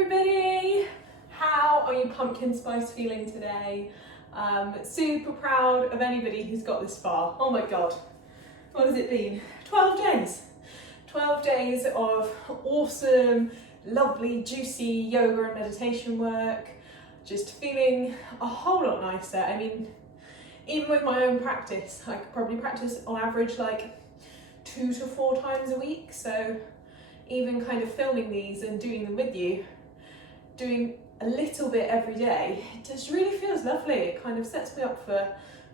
everybody! How are you pumpkin spice feeling today? Super proud of anybody who's got this far. Oh my god, what has it been? 12 days! 12 days of awesome, lovely, juicy yoga and meditation work. Just feeling a whole lot nicer. I mean, even with my own practice, I could probably practice on average like 2 to 4 times a week. So even kind of filming these and doing them with you, doing a little bit every day, it just really feels lovely. It kind of sets me up for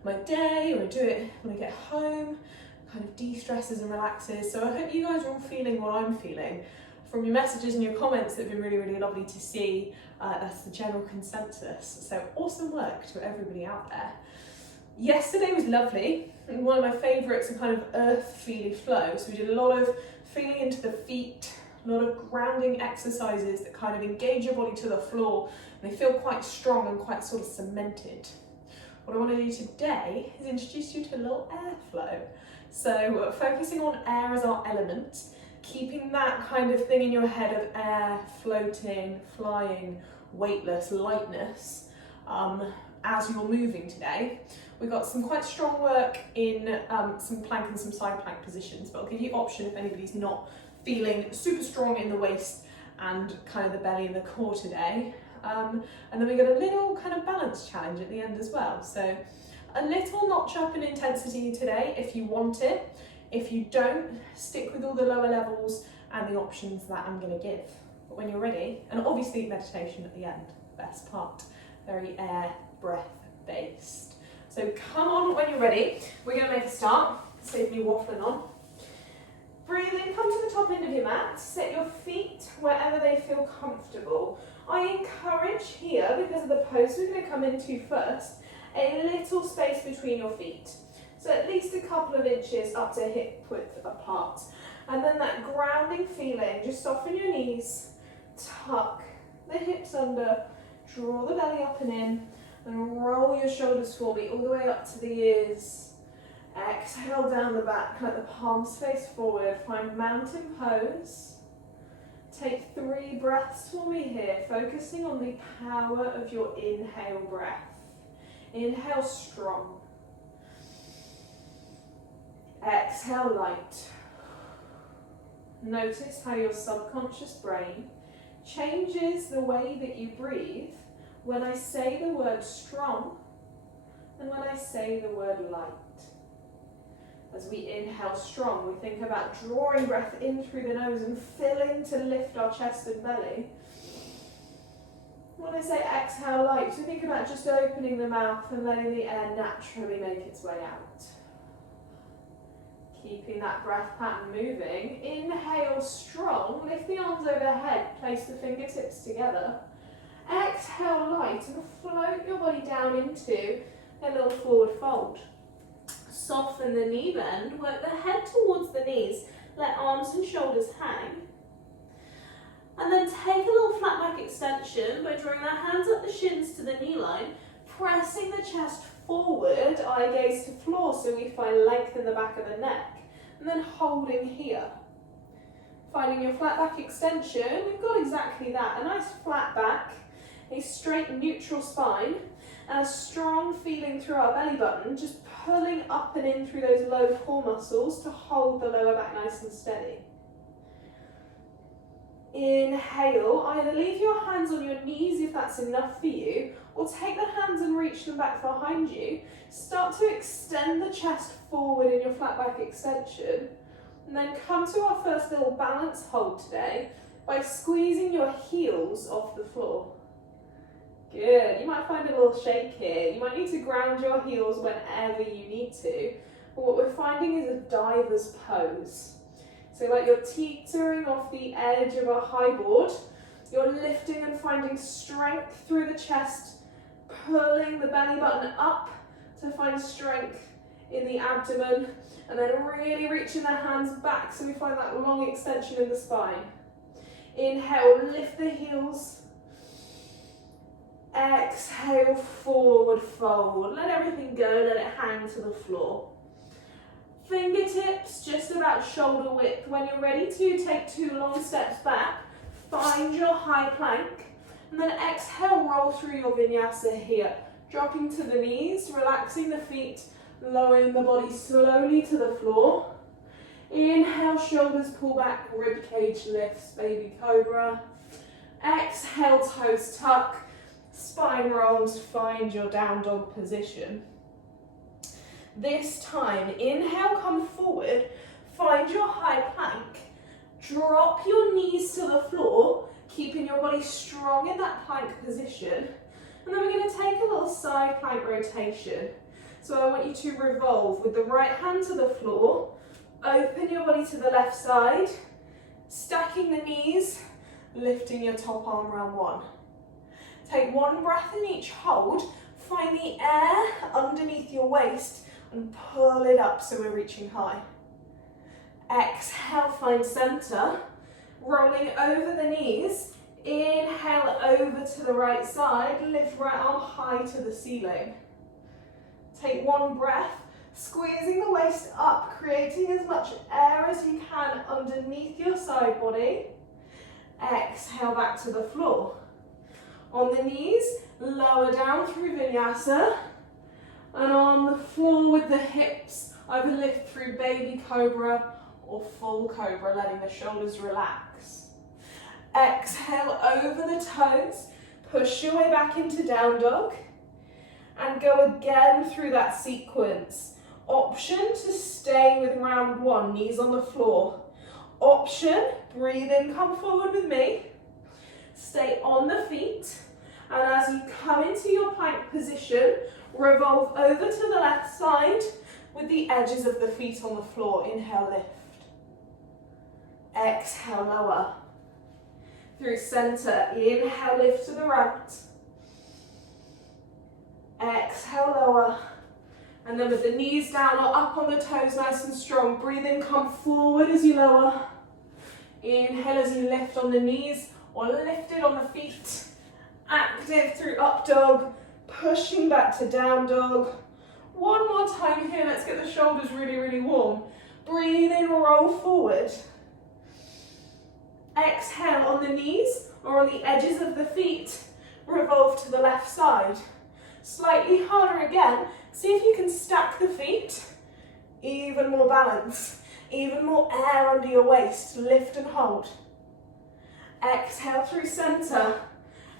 my day, or I do it when I get home, kind of de-stresses and relaxes. So I hope you guys are all feeling what I'm feeling. From your messages and your comments, they've been really, really lovely to see. That's the general consensus. So awesome work to everybody out there. Yesterday was lovely. One of my favourites, a kind of earth-feely flow. So we did a lot of feeling into the feet, a lot of grounding exercises that kind of engage your body to the floor. And they feel quite strong and quite sort of cemented. What I want to do today is introduce you to a little airflow. So focusing on air as our element, keeping that kind of thing in your head of air, floating, flying, weightless, lightness, as you're moving today. We've got some quite strong work in some plank and some side plank positions, but I'll give you option if anybody's not feeling super strong in the waist and kind of the belly and the core today. And then we got a little kind of balance challenge at the end as well. So a little notch up in intensity today if you want it. If you don't, stick with all the lower levels and the options that I'm going to give. But when you're ready, and obviously meditation at the end, best part, very air, breath based. So come on when you're ready. We're going to make a start. Save me waffling on. Breathe in, come to the top end of your mat. Set your feet wherever they feel comfortable. I encourage here, because of the pose we're going to come into first, a little space between your feet. So at least a couple of inches up to hip width apart. And then that grounding feeling, just soften your knees, tuck the hips under, draw the belly up and in, and roll your shoulders for me all the way up to the ears. Exhale down the back, let the palms face forward, find mountain pose. Take 3 breaths for me here, focusing on the power of your inhale breath. Inhale strong. Exhale light. Notice how your subconscious brain changes the way that you breathe when I say the word strong and when I say the word light. As we inhale strong, we think about drawing breath in through the nose and filling to lift our chest and belly. When I say exhale light, we think about just opening the mouth and letting the air naturally make its way out. Keeping that breath pattern moving. Inhale strong, lift the arms overhead, place the fingertips together. Exhale light and float your body down into a little forward fold. Soften the knee bend, work the head towards the knees, let arms and shoulders hang. And then take a little flat back extension by drawing the hands up the shins to the knee line, pressing the chest forward, eye gaze to floor so we find length in the back of the neck, and then holding here. Finding your flat back extension, we've got exactly that, a nice flat back, a straight neutral spine, and a strong feeling through our belly button, just pulling up and in through those low core muscles to hold the lower back nice and steady. Inhale, either leave your hands on your knees if that's enough for you, or take the hands and reach them back behind you. Start to extend the chest forward in your flat back extension, and then come to our first little balance hold today by squeezing your heels off the floor. Good, you might find a little shake here. You might need to ground your heels whenever you need to. But what we're finding is a diver's pose. So like you're teetering off the edge of a high board, you're lifting and finding strength through the chest, pulling the belly button up to find strength in the abdomen, and then really reaching the hands back so we find that long extension in the spine. Inhale, lift the heels. Exhale, forward fold. Let everything go, let it hang to the floor. Fingertips just about shoulder width. When you're ready to, take 2 long steps back. find your high plank, and then exhale, roll through your vinyasa here. Dropping to the knees, relaxing the feet, lowering the body slowly to the floor. Inhale, shoulders pull back, rib cage lifts, baby cobra. Exhale, toes tuck, spine rolls, find your down dog position. This time, inhale, come forward, find your high plank, drop your knees to the floor, keeping your body strong in that plank position. And then we're going to take a little side plank rotation. So I want you to revolve with the right hand to the floor, open your body to the left side, stacking the knees, lifting your top arm around one. Take one breath in each hold, find the air underneath your waist and pull it up so we're reaching high. Exhale, find center, rolling over the knees. Inhale over to the right side, lift right arm high to the ceiling. Take one breath, squeezing the waist up, creating as much air as you can underneath your side body. Exhale back to the floor. On the knees, lower down through vinyasa. And on the floor with the hips, either lift through baby cobra or full cobra, letting the shoulders relax. Exhale over the toes, push your way back into down dog, and go again through that sequence. Option to stay with round one, knees on the floor. Option, breathe in, come forward with me. Stay on the feet, and as you come into your plank position, revolve over to the left side with the edges of the feet on the floor. Inhale, lift. Exhale, lower. Through center, inhale, lift to the right. Exhale, lower. And then with the knees down or up on the toes, nice and strong. Breathe in, come forward as you lower. Inhale as you lift on the knees or lifted on the feet. Active through up dog, pushing back to down dog. One more time here, let's get the shoulders really, really warm. Breathe in, roll forward. Exhale on the knees or on the edges of the feet, revolve to the left side. Slightly harder again, see if you can stack the feet, even more balance, even more air under your waist, lift and hold. Exhale through center,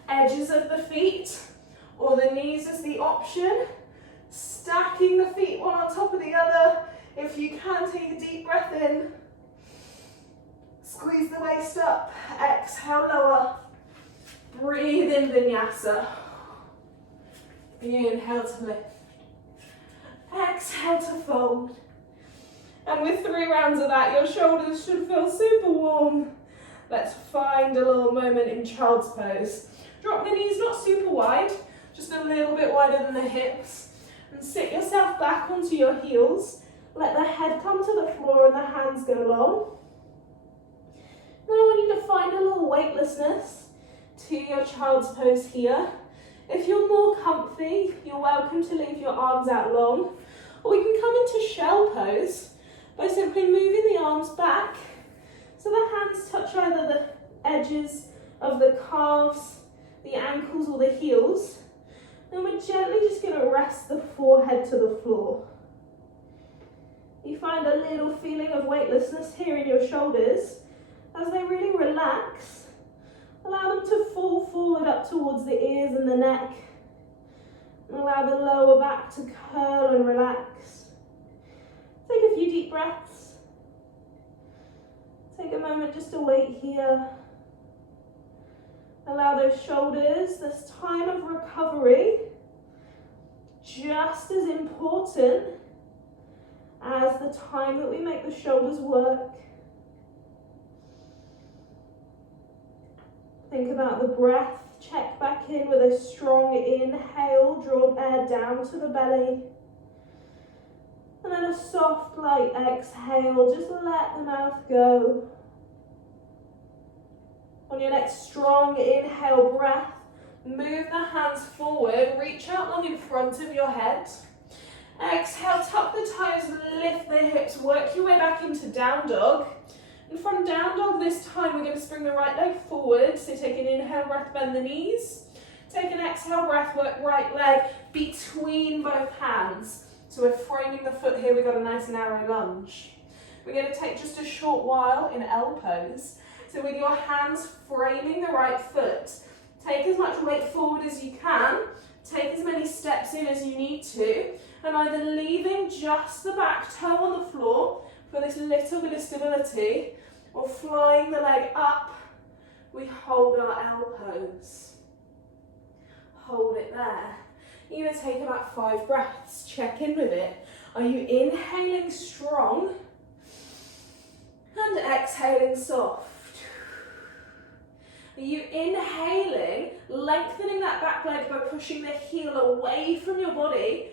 edges of the feet or the knees is the option, stacking the feet one on top of the other. If you can, take a deep breath in. Squeeze the waist up, exhale, lower. Breathe in vinyasa. Inhale to lift. Exhale to fold. And with 3 rounds of that, your shoulders should feel super warm. Let's find a little moment in child's pose. Drop the knees not super wide, just a little bit wider than the hips. And sit yourself back onto your heels. Let the head come to the floor and the hands go long. Then I want you to find a little weightlessness to your child's pose here. If you're more comfy, you're welcome to leave your arms out long. Or you can come into shell pose by simply moving the arms back so the hands touch either the edges of the calves, the ankles or the heels. And we're gently just going to rest the forehead to the floor. You find a little feeling of weightlessness here in your shoulders. As they really relax, allow them to fall forward up towards the ears and the neck. And allow the lower back to curl and relax. Take a few deep breaths. Take a moment just to wait here. Allow those shoulders, this time of recovery, just as important as the time that we make the shoulders work. Think about the breath, check back in with a strong inhale, draw air down to the belly. And then a soft, light exhale, just let the mouth go. On your next strong inhale breath, move the hands forward, reach out long in front of your head. Exhale, tuck the toes, lift the hips, work your way back into down dog. And from down dog this time, we're going to spring the right leg forward. So take an inhale breath, bend the knees. Take an exhale breath, work right leg between both hands. So we're framing the foot here, we've got a nice narrow lunge. We're going to take just a short while in L pose. So with your hands framing the right foot, take as much weight forward as you can, take as many steps in as you need to, and either leaving just the back toe on the floor for this little bit of stability, or flying the leg up, we hold our L pose. Hold it there. You're going to take about 5 breaths. Check in with it. Are you inhaling strong and exhaling soft? Are you inhaling, lengthening that back leg by pushing the heel away from your body,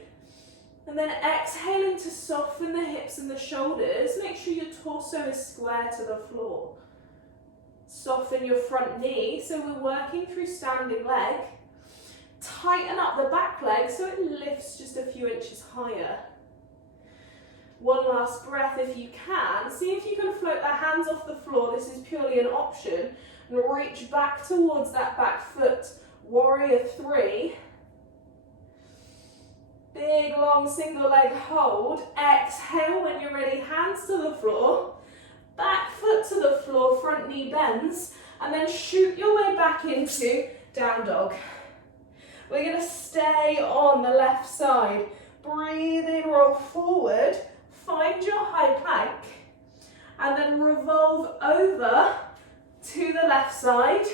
and then exhaling to soften the hips and the shoulders? Make sure your torso is square to the floor. Soften your front knee, so we're working through standing leg. Tighten up the back leg so it lifts just a few inches higher. One last breath if you can. See if you can float the hands off the floor. This is purely an option. And reach back towards that back foot. Warrior 3. Big long single leg hold. Exhale when you're ready, hands to the floor. Back foot to the floor, front knee bends. And then shoot your way back into down dog. We're going to stay on the left side. Breathe in, roll forward. Find your high plank. And then revolve over to the left side,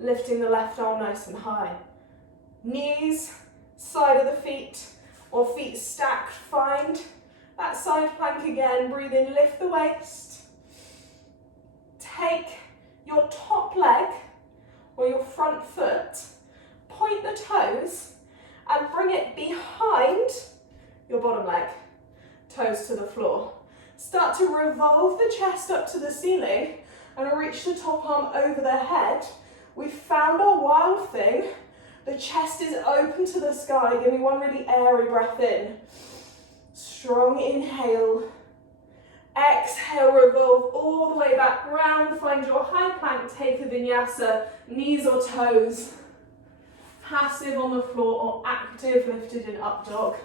lifting the left arm nice and high. Knees, side of the feet, or feet stacked. Find that side plank again. Breathe in, lift the waist. Take your top leg or your front foot, point the toes and bring it behind your bottom leg, toes to the floor. Start to revolve the chest up to the ceiling and reach the top arm over the head. We've found our wild thing. The chest is open to the sky. Give me one really airy breath in. Strong inhale. Exhale, revolve all the way back round. Find your high plank, take a vinyasa, knees or toes. Passive on the floor or active, lifted in up dog.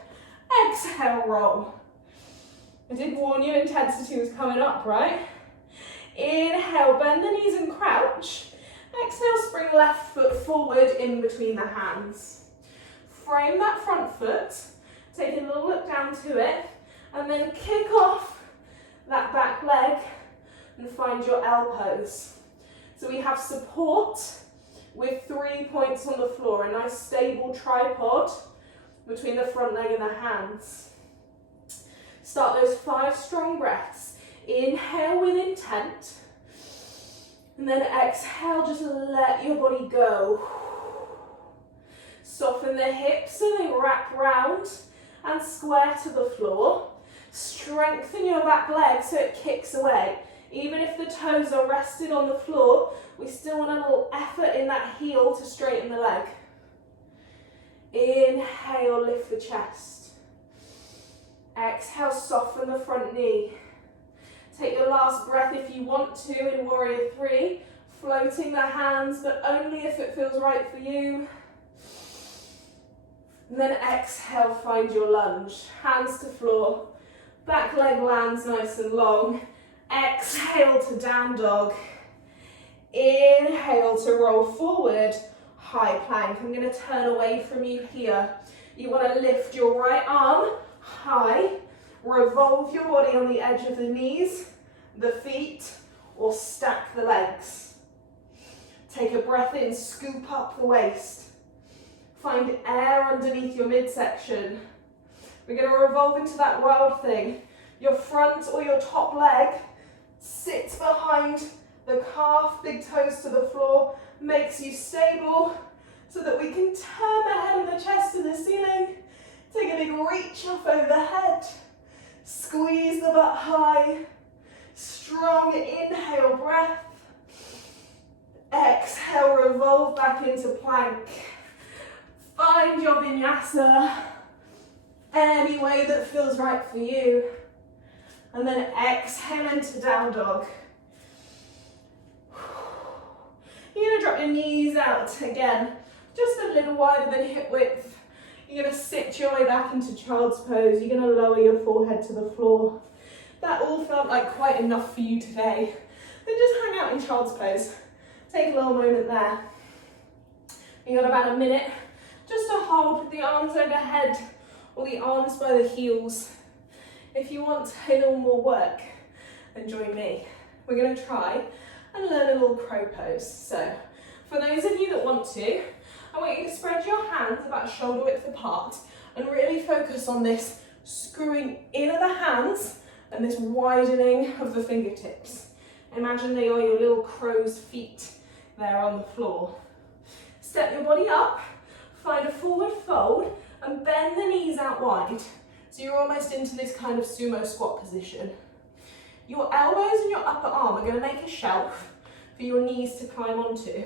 Exhale, roll. I did warn you, intensity was coming up, right? Inhale, bend the knees and crouch. Exhale, spring left foot forward in between the hands. Frame that front foot, take a little look down to it, and then kick off that back leg and find your L pose. So we have support with 3 points on the floor, a nice stable tripod between the front leg and the hands. Start those 5 strong breaths. Inhale with intent, and then exhale, just let your body go. Soften the hips so they wrap round and square to the floor. Strengthen your back leg so it kicks away. Even if the toes are rested on the floor, we still want a little effort in that heel to straighten the leg. Inhale, lift the chest. Exhale, soften the front knee. Take your last breath if you want to in Warrior 3, floating the hands, but only if it feels right for you. And then exhale, find your lunge. Hands to floor, back leg lands nice and long. Exhale to down dog. Inhale to roll forward, high plank. I'm going to turn away from you here. You want to lift your right arm high, revolve your body on the edge of the knees, the feet, or stack the legs. Take a breath in, scoop up the waist. Find air underneath your midsection. We're going to revolve into that wild thing. Your front or your top leg sits behind the calf, big toes to the floor, makes you stable so that we can turn the head and the chest to the ceiling. Take a big reach up overhead. Squeeze the butt high. Strong inhale breath. Exhale, revolve back into plank. Find your vinyasa any way that feels right for you. And then exhale into down dog. You're going to drop your knees out again, just a little wider than hip width. You're going to sit your way back into child's pose. You're going to lower your forehead to the floor. That all felt like quite enough for you today. Then just hang out in child's pose. Take a little moment there. You've got about a minute just to hold the arms overhead or the arms by the heels. If you want a little more work, then join me. We're going to try and learn a little crow pose. So, for those of you that want to, I want you to spread your hands about shoulder width apart and really focus on this screwing in of the hands and this widening of the fingertips. Imagine they are your little crow's feet there on the floor. Step your body up, find a forward fold and bend the knees out wide. So you're almost into this kind of sumo squat position. Your elbows and your upper arm are going to make a shelf for your knees to climb onto.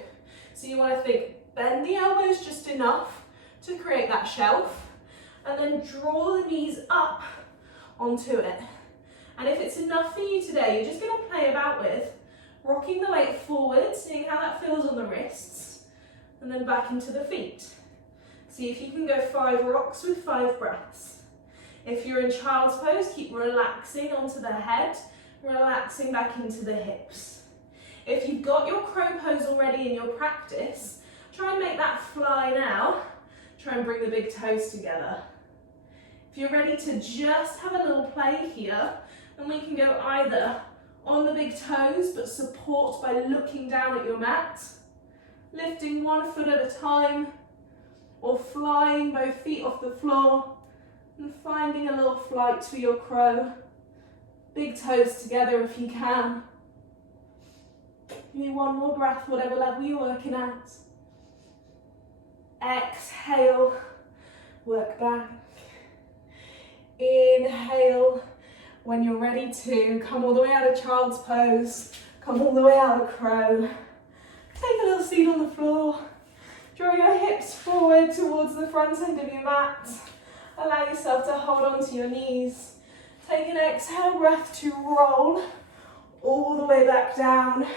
So you want to think, bend the elbows just enough to create that shelf and then draw the knees up onto it. And if it's enough for you today, you're just going to play about with rocking the weight forward, seeing how that feels on the wrists, and then back into the feet. See if you can go 5 rocks with 5 breaths. If you're in child's pose, keep relaxing onto the head, relaxing back into the hips. If you've got your crow pose already in your practice, try and make that fly now. Try and bring the big toes together. If you're ready to just have a little play here, then we can go either on the big toes, but support by looking down at your mat, lifting one foot at a time, or flying both feet off the floor and finding a little flight for your crow. Big toes together if you can. Give me one more breath, whatever level you're working at. Exhale, work back. Inhale. When you're ready to, come all the way out of child's pose, come all the way out of crow. Take a little seat on the floor. Draw your hips forward towards the front end of your mat. Allow yourself to hold onto your knees. Take an exhale breath to roll all the way back down.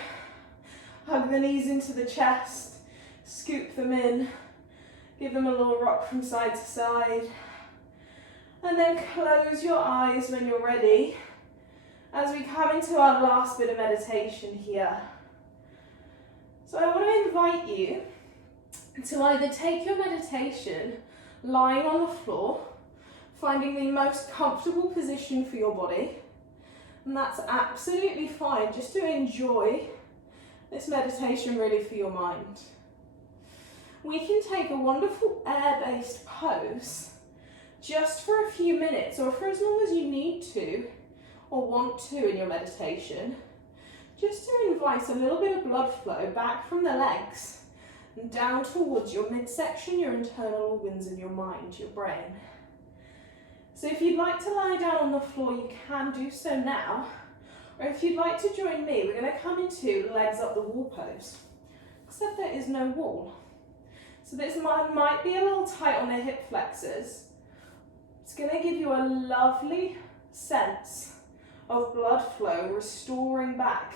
Hug the knees into the chest. Scoop them in. Give them a little rock from side to side. And then close your eyes when you're ready as we come into our last bit of meditation here. So I want to invite you to either take your meditation lying on the floor, finding the most comfortable position for your body, and that's absolutely fine, just to enjoy this meditation really for your mind. We can take a wonderful air-based pose just for a few minutes, or for as long as you need to or want to in your meditation, just to invite a little bit of blood flow back from the legs and down towards your midsection, your internal organs and your mind, your brain. So if you'd like to lie down on the floor, you can do so now, or if you'd like to join me, we're going to come into legs up the wall pose, except there is no wall. So this might be a little tight on the hip flexors. It's going to give you a lovely sense of blood flow restoring back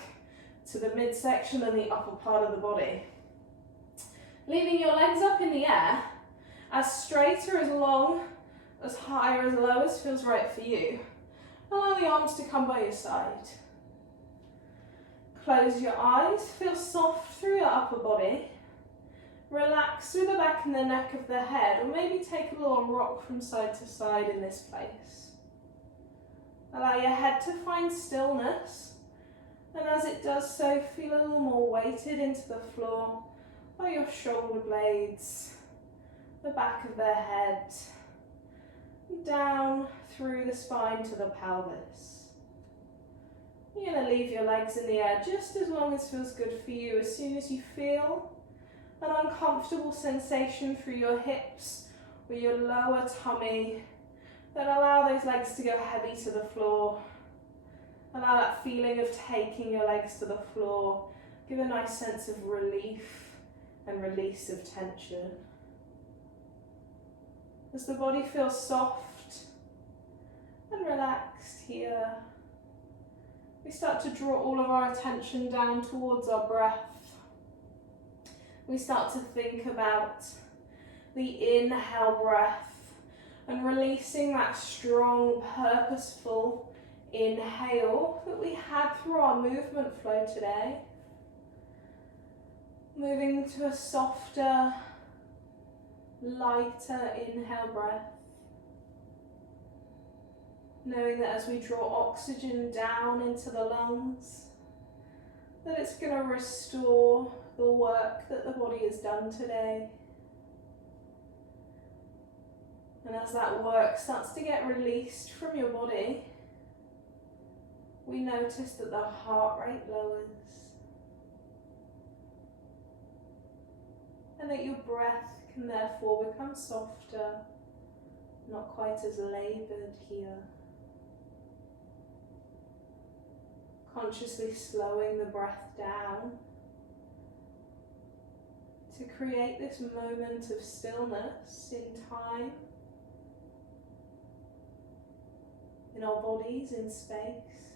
to the midsection and the upper part of the body. Leaving your legs up in the air, as straight or as long, as high or as low as feels right for you. Allow the arms to come by your side. Close your eyes, feel soft through your upper body. Relax through the back and the neck of the head, or maybe take a little rock from side to side in this place. Allow your head to find stillness, and as it does so, feel a little more weighted into the floor by your shoulder blades, the back of the head, down through the spine to the pelvis. You're going to leave your legs in the air just as long as feels good for you. As soon as you feel an uncomfortable sensation through your hips or your lower tummy, then allow those legs to go heavy to the floor. Allow that feeling of taking your legs to the floor. Give a nice sense of relief and release of tension. As the body feels soft and relaxed here, we start to draw all of our attention down towards our breath. we start to think about the inhale breath and releasing that strong, purposeful inhale that we had through our movement flow today. Moving to a softer, lighter inhale breath. Knowing that as we draw oxygen down into the lungs, that it's going to restore the work that the body has done today. And as that work starts to get released from your body, we notice that the heart rate lowers. And that your breath can therefore become softer, not quite as laboured here. Consciously slowing the breath down to create this moment of stillness in time, in our bodies, in space,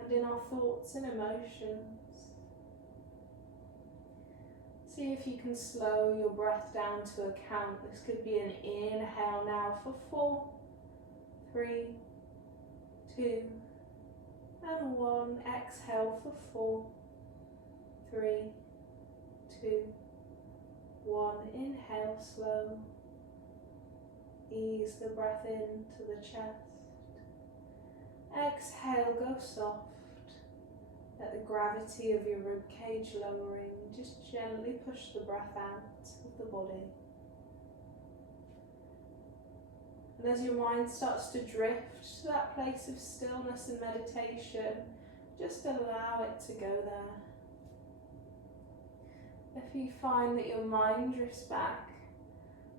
and in our thoughts and emotions. See if you can slow your breath down to a count. This could be an inhale now for 4, 3, 2, and 1. Exhale for 4, 3, 2, 1. Inhale slow. Ease the breath into the chest. Exhale, go soft. Let the gravity of your rib cage lowering. Just gently push the breath out of the body. And as your mind starts to drift to that place of stillness and meditation, just allow it to go there. If you find that your mind drifts back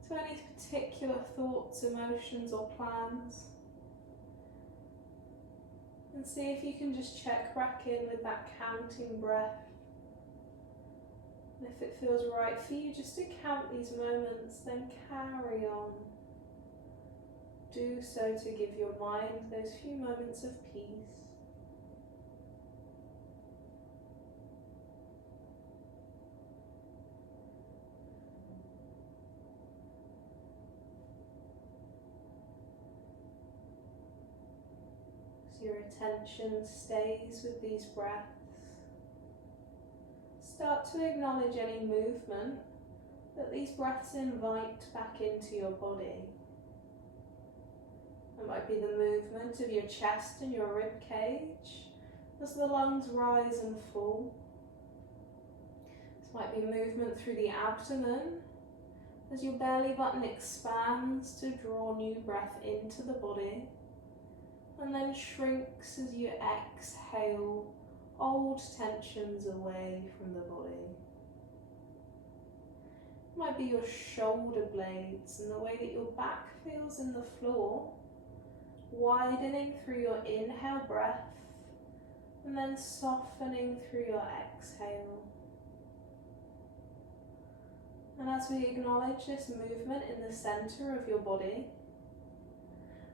to any particular thoughts, emotions or plans, and see if you can just check back in with that counting breath. And if it feels right for you just to count these moments, then carry on. Do so to give your mind those few moments of peace. As your attention stays with these breaths, start to acknowledge any movement that these breaths invite back into your body. It might be the movement of your chest and your rib cage as the lungs rise and fall. This might be movement through the abdomen as your belly button expands to draw new breath into the body and then shrinks as you exhale old tensions away from the body. It might be your shoulder blades and the way that your back feels in the floor, widening through your inhale breath and then softening through your exhale. And as we acknowledge this movement in the center of your body,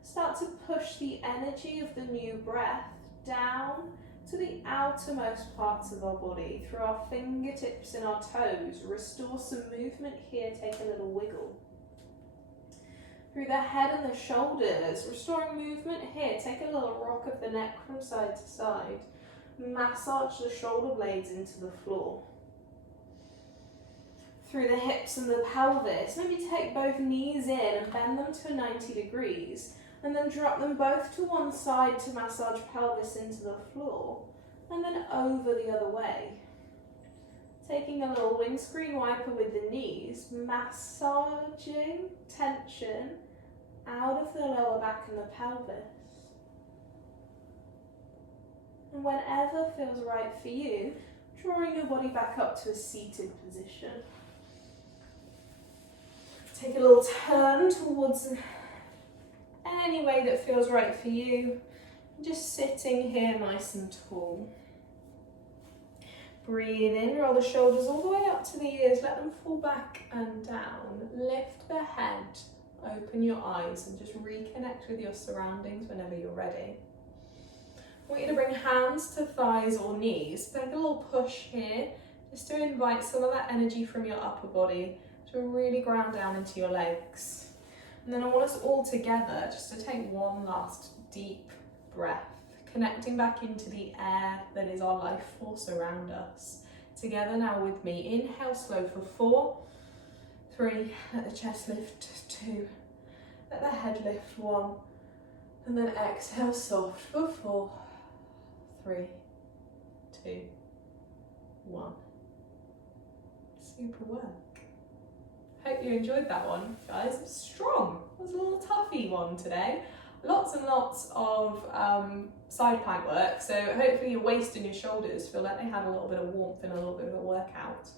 start to push the energy of the new breath down to the outermost parts of our body, through our fingertips and our toes. Restore some movement here, take a little wiggle. Through the head and the shoulders, restoring movement here, take a little rock of the neck from side to side. Massage the shoulder blades into the floor. Through the hips and the pelvis, maybe take both knees in and bend them to 90 degrees. And then drop them both to one side to massage pelvis into the floor, and then over the other way. Taking a little windscreen wiper with the knees, massaging tension out of the lower back and the pelvis. And whenever feels right for you, drawing your body back up to a seated position. Take a little turn towards any way that feels right for you. Just sitting here nice and tall. Breathe in, roll the shoulders all the way up to the ears, let them fall back and down. Lift the head, open your eyes and just reconnect with your surroundings whenever you're ready. I want you to bring hands to thighs or knees. Take a little push here just to invite some of that energy from your upper body to really ground down into your legs. And then I want us all together just to take one last deep breath, connecting back into the air that is our life force around us. Together now with me, inhale slow for 4, 3, let the chest lift, 2, let the head lift, 1, and then exhale soft for 4, 3, 2, 1. Super work. Hope you enjoyed that one, guys. It was strong. It was a little toughy one today. Lots and lots of side plank work, so hopefully your waist and your shoulders feel like they had a little bit of warmth and a little bit of a workout,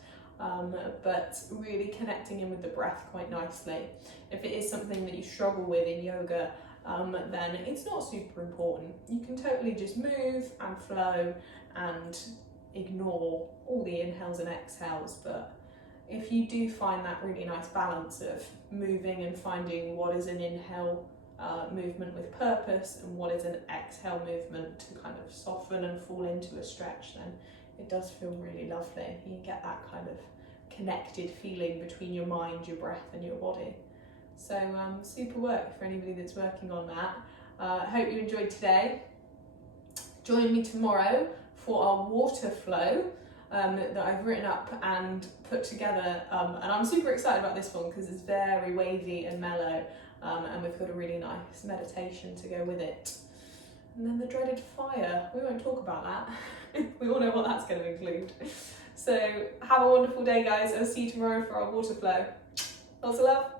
but really connecting in with the breath quite nicely. If it is something that you struggle with in yoga, then it's not super important. You can totally just move and flow and ignore all the inhales and exhales, but if you do find that really nice balance of moving and finding what is an inhale movement with purpose and what is an exhale movement to kind of soften and fall into a stretch, then it does feel really lovely. You get that kind of connected feeling between your mind, your breath and your body. So super work for anybody that's working on that. Hope you enjoyed today. Join me tomorrow for our water flow that I've written up and put together, and I'm super excited about this one because it's very wavy and mellow, and we've got a really nice meditation to go with it. And then the dreaded fire, we won't talk about that. We all know what that's going to include. So have a wonderful day, guys. I'll see you tomorrow for our water flow. Lots of love.